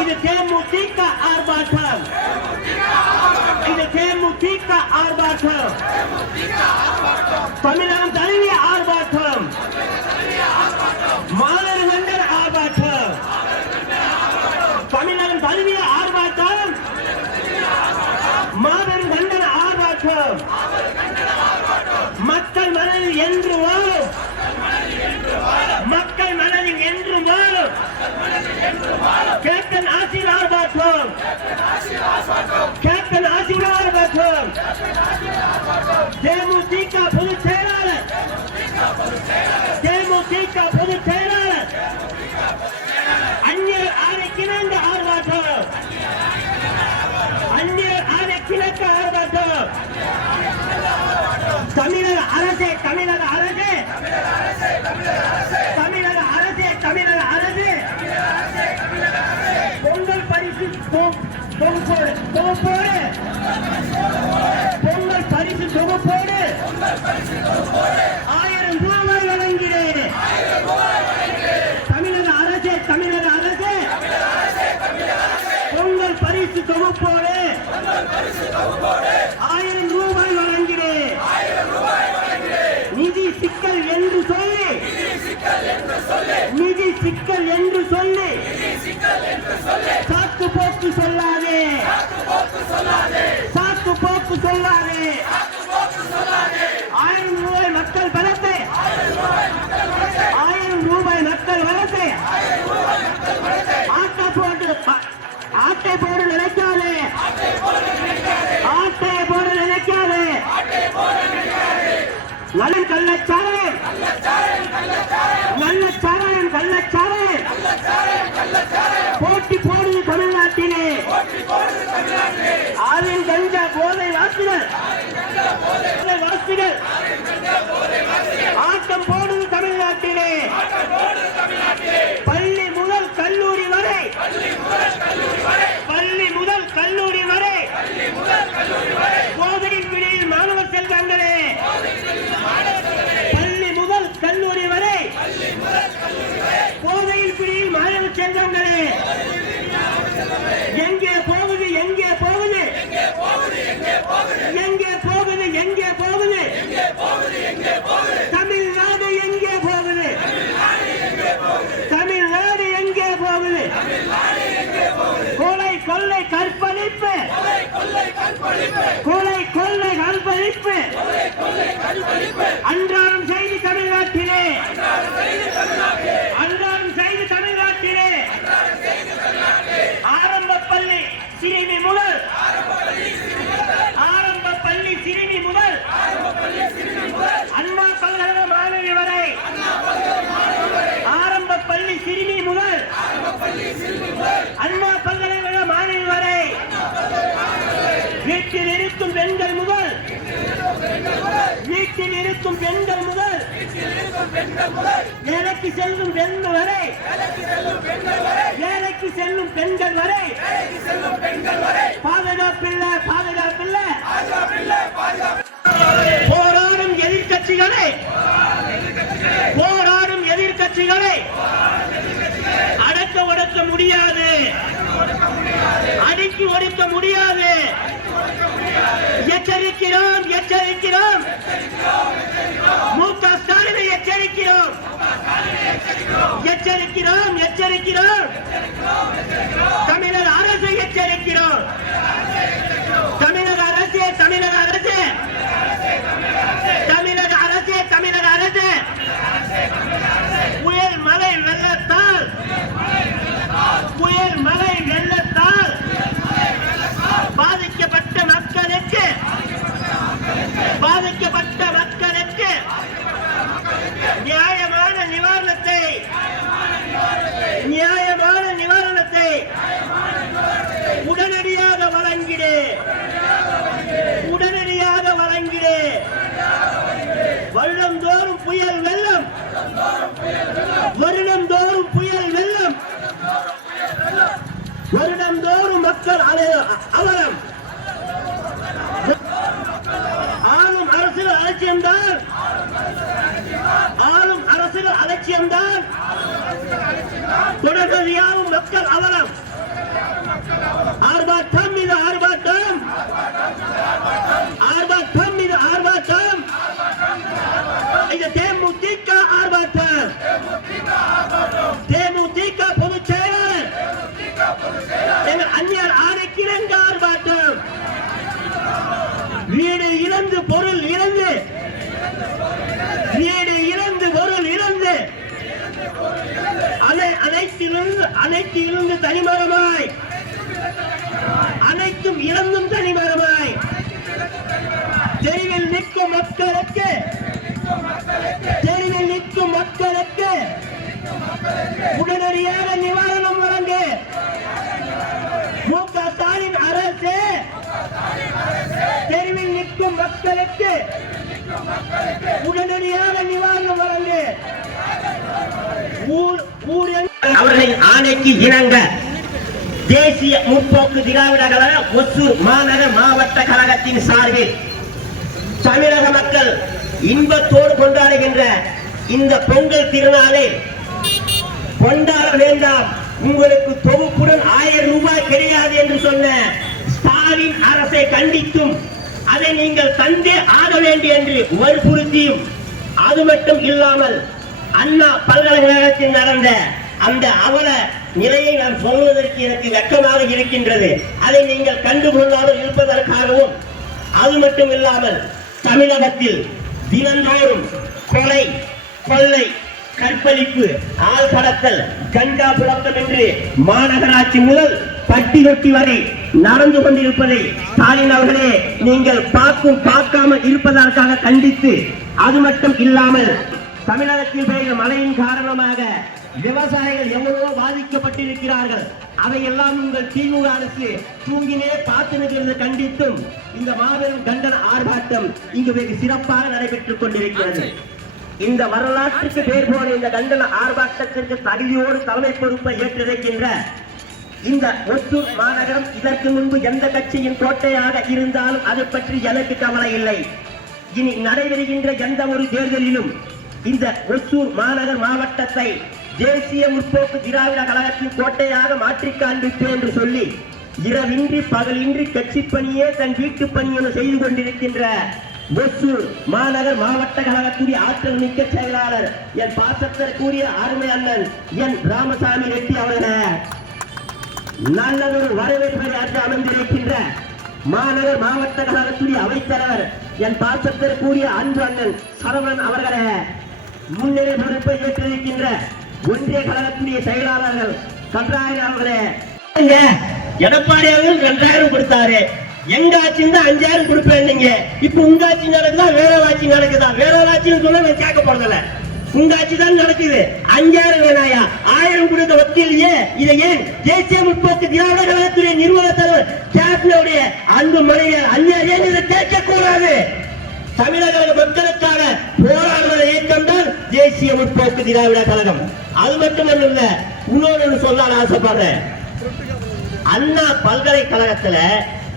இது தேமுதிக ஆர்ப்பாட்டம் இது தேமுதிக ஆர்ப்பாட்டம் தமிழகம் தழுவிய ஆர்ப்பாட்டம் மாணவர்கள் ஆர்ப்பாட்டம் தமிழகம் தழுவிய ஆர்ப்பாட்டம் மாபெரும் கண்டன ஆர்ப்பாட்டம் மக்கள் மனதில் என்று தமிழக அரசே சிக்கல் என்று சொல்லி. சாக்கு போக்கு சொல்லாதே. சாக்கு போக்கு சொல்லாதே. ஆயிரம் ரூபாய் மக்கள் பலத்தை ஆயிரம் ரூபாய் மக்கள் வளத்தை ஆட்டை போட்டு ஆட்டை போடு நினைக்காதே. ஆட்டை போடு நினைக்காதே. நல்ல கள்ளச்சாரம் நல்ல சாராயம் கள்ளச்சாரம் போட்டி போடுது தமிழ்நாட்டிலே ஆவின் கஞ்சா போதை வாசிகள் போதை வாசிகள் ஆட்டம் போடுது தமிழ்நாட்டிலே. பள்ளி முதல் கல்லூரி வரை. பள்ளி முதல் கல்லூரி வரை போதையின் பிடியில் மாணவர் செல்வங்களே பள்ளி முதல் கல்லூரி வரை போதையில் பிடியில் மாணவ செல்வங்களே எங்கே போகுது எங்கே போகுது எங்கே போகுது எங்கே போகுது தமிழ்நாடு எங்கே போகுது தமிழ்நாடு எங்கே போகுது கொலை கொள்ளை கற்பழிப்பு கொலை கொள்ளை கற்பழிப்பு. அன்றாடம் செய்தி தமிழ்நாட்டிலே அன்றாடம் செய்தி தமிழ்நாட்டிலே ஆரம்ப பள்ளி சிறுமி முதல் ஆரம்ப பள்ளி சிறுமி முதல் அண்ணா பல்கலைக்கழக மாணவி வரை ஆரம்ப பள்ளி சிறுமி முதல் அண்ணா பல்கலைக்கழக மாணவி வரை வீட்டில் இருக்கும் பெண்கள் முதல் வீட்டில் இருக்கும் பெண்கள் முதல் வேலைக்கு செல்லும் பெண்கள் வரை. வேலைக்கு செல்லும் பெண்கள் வரை. பாதுகாப்பில்லை பாதுகாப்பில்லை. போராடும் எதிர்க்கட்சிகளை. போராடும் எதிர்க்கட்சிகளை. அடக்க ஒடுக்க முடியாது. அடக்கி ஒடுக்க முடியாது. எச்சரிக்கிறோம் எச்சரிக்கிறோம். எச்சரிக்கிறோம். எச்சரிக்கிறோம் எச்சரிக்கிறோம். தமிழர் அரசை எச்சரிக்கிறோம். தமிழர் ஆர்ப்பாட்டம் இது ஆர்ப்பாட்டம். இது தேமுதிக ஆர்ப்பாட்டம். தேமுதிக பொதுச் செயலர். எங்கள் அந்நியர் ஆணைக்கிழங்கு வீடு இழந்து பொருள் இழந்து. வீடு இழந்து பொருள் இழந்து. அனைத்திலிருந்து அனைத்திலிருந்து தனிமரமாய். அனைத்தும் இழந்தும் தனிமரமாய் தெருவில் நிற்கும் மக்களுக்கு தெருவில் நிற்கும் மக்களுக்கு உடனடியாக நிவாரணம் வழங்க. மு க ஸ்டாலின் அரசு தெருவில் நிற்கும் மக்களுக்கு உடனடியாக நிவாரணம் வழங்க. அவர்களின் ஆணைக்கு இணங்க. தேசிய முற்போக்கு திராவிட கழக ஒசூர் மாநகர் மாவட்ட கழகத்தின் சார்பில் தமிழக மக்கள் இன்பத்தோடு கொண்டாடுகின்ற இந்த பொங்கல் திருநாளை கொண்டாட வேண்டாம். உங்களுக்கு தொகுப்புடன் ஆயிரம் ரூபாய் கிடையாது என்று சொன்ன ஸ்டாலின் அரசை கண்டித்தும் அதை நீங்கள் தந்தே ஆக வேண்டும் என்று வற்புறுத்தியும் அது மட்டும் இல்லாமல் அண்ணா பல்கலைக்கழகத்தில் நடந்த அந்த அவல நிலையை நான் சொல்வதற்கு எனக்கு வெக்கமாக இருக்கின்றது. அதை நீங்கள் கண்டுகொள்ளாமல் இருப்பதற்காகவும் அது மட்டும் இல்லாமல் தமிழகத்தில் தினந்தோறும் கொலை கொள்ளை கற்பழிப்பு ஆள் கடத்தல் கஞ்சா புழக்கம் என்று மாநகராட்சி முதல் பட்டி தொட்டி வரை நடந்து கொண்டிருப்பதை ஸ்டாலின் அவர்களே நீங்கள் பார்க்கும் பார்க்காமல் இருப்பதற்காக கண்டித்து அது மட்டும் இல்லாமல் தமிழகத்தில் பெய்த மழையின் காரணமாக விவசாயிகள் எவ்வளவோ பாதிக்கப்பட்டிருக்கிறார்கள். அதையெல்லாம் உங்கள் திமுக அரசு தூங்கினே பார்த்து நிற்கிறது கண்டித்தும் இந்த மாபெரும் கண்டன ஆர்ப்பாட்டம் இங்கு வெகு சிறப்பாக நடைபெற்றுக் கொண்டிருக்கிறது. இந்த வரலாற்றுக்கு பேர் போன இந்த கண்டன ஆர்ப்பாட்டத்திற்கு தகுதியோடு தலைமை பொறுப்பை ஏற்றிருக்கின்ற இந்த ஒசூர் மாநகரம் இதற்கு முன்பு எந்த கட்சியின் கோட்டையாக இருந்தாலும் அதை பற்றி எனக்கு கவலை இல்லை. இனி நடைபெறுகின்ற எந்த ஒரு தேர்தலிலும் இந்த ஒசூர் மாநகர் மாவட்டத்தை தேசிய முற்போக்கு திராவிட கழகத்தின் கோட்டையாக மாற்றி காண்பிப்பேன் என்று சொல்லி இரவின்றி பகலின்றி கட்சி பணியே தன் வீட்டு பணியை செய்து கொண்டிருக்கின்ற ஒசூர் மாநகர் மாவட்ட கழகத்துடைய ஆற்றல் மிக்க செயலாளர் என் பாசத்திற்குரிய அருமை அண்ணன் என் ராமசாமி ரெட்டி அவர்கள நல்லதொரு வரவேற்பை அன்று அமைந்திருக்கின்ற மாநகர் மாவட்ட கழகத்துடைய அவைத்தலைவர் என் பாசத்திற்குரிய அன்பு அண்ணன் சரவணன் அவர்களே முன்னிலை பொறுப்பை ஏற்றிருக்கின்ற ஒன்றிய கழகத்தினுடைய செயலாளர்கள் கன்றாயன் அவர்களே. எடப்பாடி அவர்கள் ரெண்டாயிரம் கொடுத்தாரு. எங்க ஆட்சின்னு அஞ்சாயிரம் கொடுப்பேன் நீங்க. இப்ப உங்க ஆட்சி நடக்குதா வேற ஆட்சி நடக்குதா? வேற ஆட்சின்னு சொல்ல நான் கேட்க போறதில்ல. உங்க ஆட்சி தான் நடக்குது. அஞ்சாயிரம் வேணாயா? ஆயிரம் கொடுத்த வக்கீலையே இதை ஏன் தேசிய முற்போக்கு திராவிட கழகத்துடைய நிர்வாக தலைவர் கேப்டனுடைய அன்பு மனைவியார் அந்நியார் ஏன் இதை கேட்க கூடாது? தமிழக மக்களுக்காக போராடுவதை தேசிய முற்போக்கு திராவிட கழகம். அது மட்டுமல்ல இன்னொன்னு சொல்ல நான் ஆசைப்படுறேன். அண்ணா பல்கலைக்கழகத்துல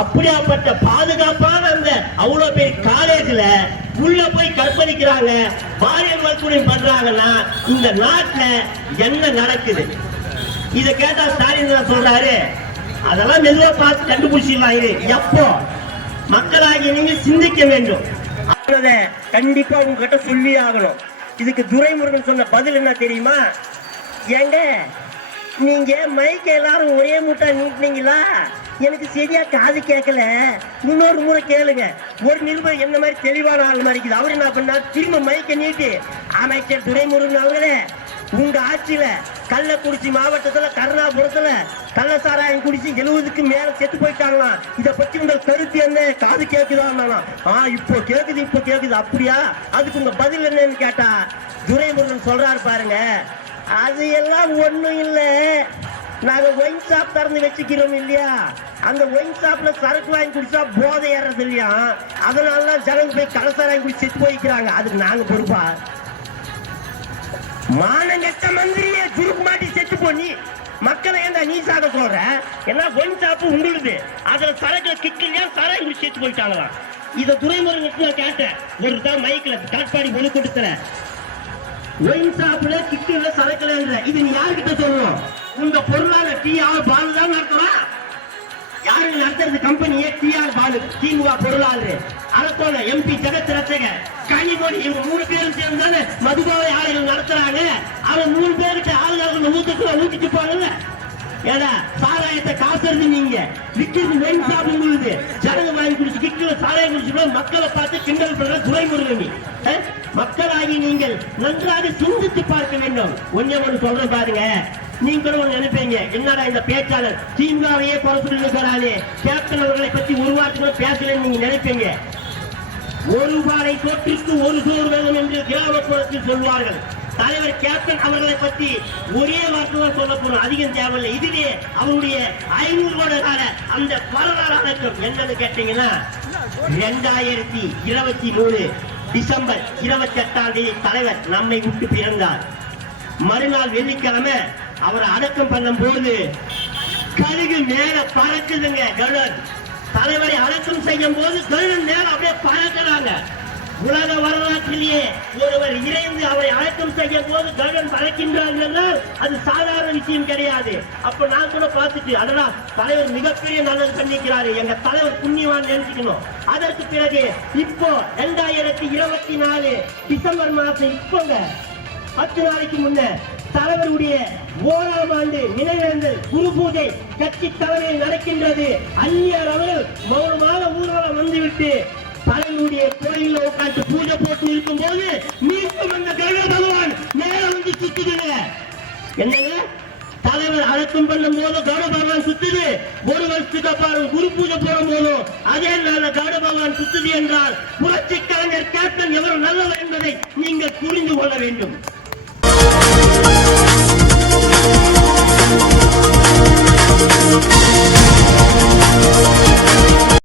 அப்படியாப்பட்ட பாதுகாப்பான அந்த அவ்வளவு பெரிய காலேஜ்ல உள்ள போய் கற்பழிக்கிறாங்க. பாலியல் வன்கொடுமை பண்றாங்கன்னா இந்த நாட்டுல என்ன நடக்குது? இத கேட்டா ஸ்டாலின் என்ன சொல்றாரு. அதெல்லாம் மெதுவா பார்த்து கண்டுபிடிச்சிடலாம் இது எப்போ? மக்களாகிய நீங்க சிந்திக்க வேண்டும். கண்டிப்பா உங்ககிட்ட சொல்லி ஆகணும். இதுக்கு துரைமுருகன் சொன்ன பதில் என்ன தெரியுமா? ஏங்க நீங்க மைக்க எல்லாரும் ஒரே மூட்டை நீட்டினீங்களா? எனக்கு சரியா காது கேட்கல. இன்னொரு முறை கேளுங்க. ஒரு நிருபர் என்ன மாதிரி தெளிவான ஆள் மாதிரி இருக்குது. அவர் என்ன பண்ணா திரும்ப மைக்க நீட்டி அமைச்சர் துரைமுருகன் அவர்களே உங்க ஆட்சியில கள்ளக்குறிச்சி மாவட்டத்துல கருணாபுரத்துல கள்ள சாராயம் குடிச்சு எழுபதுக்கு மேல செத்து போயிட்டாங்களாம். இத பத்தி உங்க கருத்து என்ன? காது கேக்குதா ஆ இப்போ கேக்குது இப்போ கேக்குது. அப்படியா? அதுக்கு உங்க பதில் என்னன்னு கேட்டா துரைமுருகன் சொல்றாரு பாருங்க. அது எல்லாம் ஒண்ணும் இல்லை. நாங்க ஒயின் ஷாப் திறந்து வச்சுக்கிறோம் இல்லையா? அந்த ஒயின் ஷாப்ல சரக்கு வாங்கி குடிச்சா போதை ஏறது இல்லையா? அதனால ஜனங்க போய் கலசாராயம் குடிச்சு செத்து போய்க்கிறாங்க. அதுக்கு நாங்க பொறுப்பா? மானங்கெட்ட மந்திரியே சுருக்கு மாட்டி செத்து போனி மக்களை ஏன்டா நீ சாக சொல்ற? எல்லாம் ஒன் சாப்பு உங்களுது. அதுல சரக்குல கிக்கலையா சராய் குடிச்சு செத்து போயிட்டாங்களா? இத துறைமுருகனுக்கு நான் கேட்டேன். ஒரு தான் மைக்ல காட்பாடி ஒளி கொடுத்துற ஒயின் ஷாப்ல கிக்கல சரக்குல இது நீ யார்கிட்ட சொல்லணும் உங்க பொருளால டீ பால் தான் நடத்துறா? யாரு நடத்துறது கம்பெனியே டிஆர் பாலு திமுக பொருளாளர். அரக்கோண எம்பி ஜெகத் ரத்தக கனிமொழி இவங்க மூணு பேரும் சேர்ந்தானே மதுபாவை ஆலைகள் நடத்துறாங்க. அவன் மூணு பேருக்கு ஆளுநர்கள் ஊத்துக்குள்ள ஊத்திட்டு போங்கல்ல ஏடா சாராயத்தை காசு நீங்க. விக்கிறது ஒயின் ஷாப் உங்களுக்கு ஜனங்க வாங்கி குடிச்சு கிட்ட சாராயம் குடிச்சு மக்களை பார்த்து கிண்டல் பண்ற துறைமுருகன் நீ. மக்களாகி நீங்கள் நன்றாக சிந்தித்து பார்க்க வேண்டும். ஒண்ணே ஒன்று சொல்றேன் பாருங்க. நீங்களும் ஒண்ணு நினைப்பீங்க. என்னடா இந்த பேச்சாளர்? திமுகவையே குறை சொல்லி இருக்கிறானே கேப்டன் அவர்களை பத்தி ஒரு வார்த்தை பேசலன்னு நீங்க நினைப்பீங்க. ஒரு பாலை தோற்றிற்கு ஒரு சோறு வேணும் என்று கிராமப்புறத்தில் சொல்வார்கள். தலைவர் கேப்டன் அவர்களை பற்றி ஒரே வார்த்தை சொல்ல போறோம். அதிகம் தேவையில்லை. இதுவே அவருடைய ஐநூறு கோடி கால அந்த வரலாறு அடக்கம் என்னன்னு கேட்டீங்கன்னா இரண்டாயிரத்தி இருபத்தி மூணு டிசம்பர் இருபத்தி எட்டாம் தேதி தலைவர் நம்மை விட்டு பிறந்தார். மறுநாள் வெள்ளிக்கிழமை அவரை அடக்கம் பண்ணும் போது கழுகு மேல பறக்குதுங்க கருடன் தலைவரை அடக்கம் செய்யும் போது கருடன் மேல அப்படியே பறக்கிறாங்க. உலக வரலாற்றிலேயே ஒருவர் இறைந்து அவரை அடக்கம் செய்யும் போது கருடன் பறக்கின்றார் அது சாதாரண விஷயம் கிடையாது. அப்ப நான் கூட பார்த்துட்டு அதெல்லாம் தலைவர் மிகப்பெரிய நல்லது பண்ணிக்கிறாரு எங்க தலைவர் புண்ணியவான் நினைச்சுக்கணும். அதற்கு பிறகு இப்போ ரெண்டாயிரத்தி இருபத்தி நாலு டிசம்பர் மாசம் இப்போங்க பத்து நாளைக்கு முன்ன அவர்களுடைய ஓராம் ஆண்டு நினைவேந்தல் குரு பூஜை கட்சி தலைமையில் நடக்கின்றது. அந்நியர் அவர்கள் மௌனமாக ஊர்வலம் வந்துவிட்டு தலைவனுடைய கோயிலில் உட்காந்து பூஜை போட்டு இருக்கும் போது மீண்டும் அந்த கருட பகவான் மேல வந்து சுத்துதுங்க. என்னங்க? தலைவர் அடக்கம் பண்ணும் போது கருட பகவான் சுத்துது. ஒரு வருஷத்துக்கு அப்புறம் குரு பூஜை போடும் போதும் அதே நாள் கருட பகவான் சுத்துது என்றால் புரட்சி கலைஞர் கேப்டன் எவ்வளவு நல்லவர் என்பதை நீங்கள் புரிந்து கொள்ள வேண்டும். Música